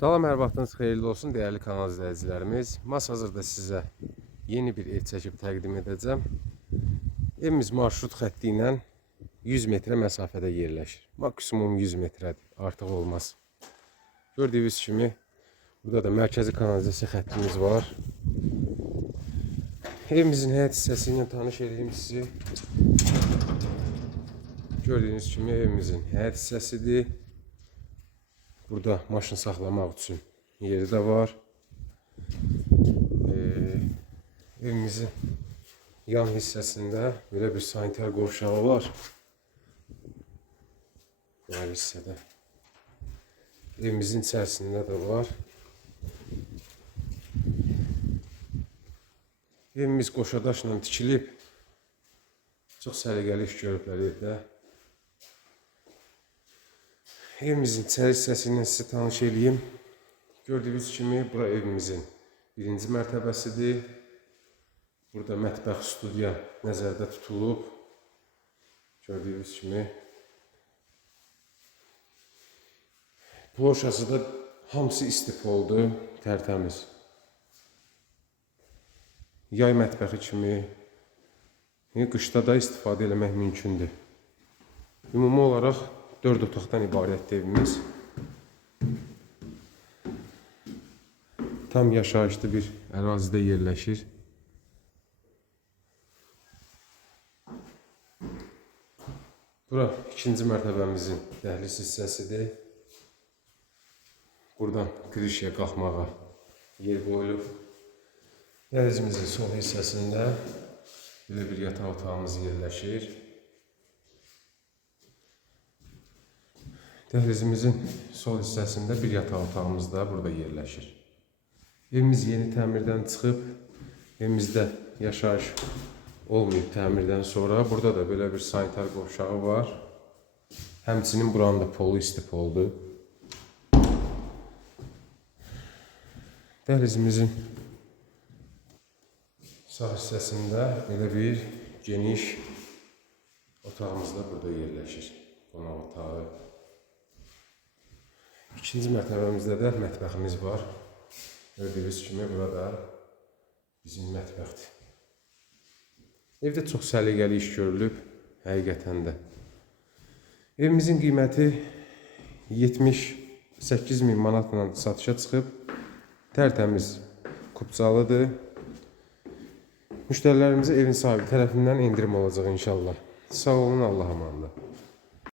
Salam, hər vaxtınız xeyirli olsun değerli kanal izləyicilərimiz. Mas hazırda sizə yeni bir ev çəkib təqdim edəcəm. Evimiz marşrut xətti ilə 100 metrə məsafədə yerləşir. Maksimum 100 metrədir, artıq olmaz. Gördüyünüz kimi burada da mərkəzi kanalizasiya xəttimiz var. Evimizin həyət hissəsi ilə tanış edeyim sizi. Gördüyünüz kimi evimizin həyət hissəsidir. Burada maşın saxlamaq üçün yeri də var. Ee, evimizin yan hissəsində belə bir sanitar qovşağı var. Var hissədə. Evimizin içərisində də var. Evimiz qoşadaşla tikilib. Çox səliqəli iş görüblər evdə. Evimizin içəri hissəsindən sizə tanış edeyim. Gördüyünüz kimi bura evimizin birinci mərtəbəsidir. Burada mətbəx, studiya nəzərdə tutulub. Gördüyünüz kimi Ploşası da hamısı istifoldu, tərtəmiz. Yay mətbəxi kimi qışda da istifadə eləmək mümkündür. Ümumi olaraq 4 otaqdan ibarətdir evimiz. Tam yaşayışlı bir ərazidə yerləşir. Bura ikinci mərtəbəmizin dəhliz hissəsidir. Buradan kirişə qalxmağa yer qoyulub. Dəhlizimizin sol hissəsində belə bir yataq otağımız yerləşir. Dəhlizimizin sol hissəsində bir yataq otağımız da burada yerləşir. Evimiz yeni təmirdən çıxıb, evimizdə yaşayış olmayıb təmirdən sonra. Burada da belə bir sanitar qovşağı var. Həmçinin buranın da polu istif oldu. Dəhlizimizin sağ hissəsində belə bir geniş otağımız da burada yerləşir. Qonaq otağı. İkinci mərtəbəmizdə də mətbəximiz var. Gördüyünüz kimi burada bizim mətbəxdir. Evdə çox səliqəli iş görülüb, həqiqətən də. Evimizin qiyməti 78 min manatla satışa çıxıb. Tərtəmiz kupçalıdır. Müştərilərimizə evin sahibi tərəfindən endirim olacaq inşallah. Sağ olun, Allah'a emanet.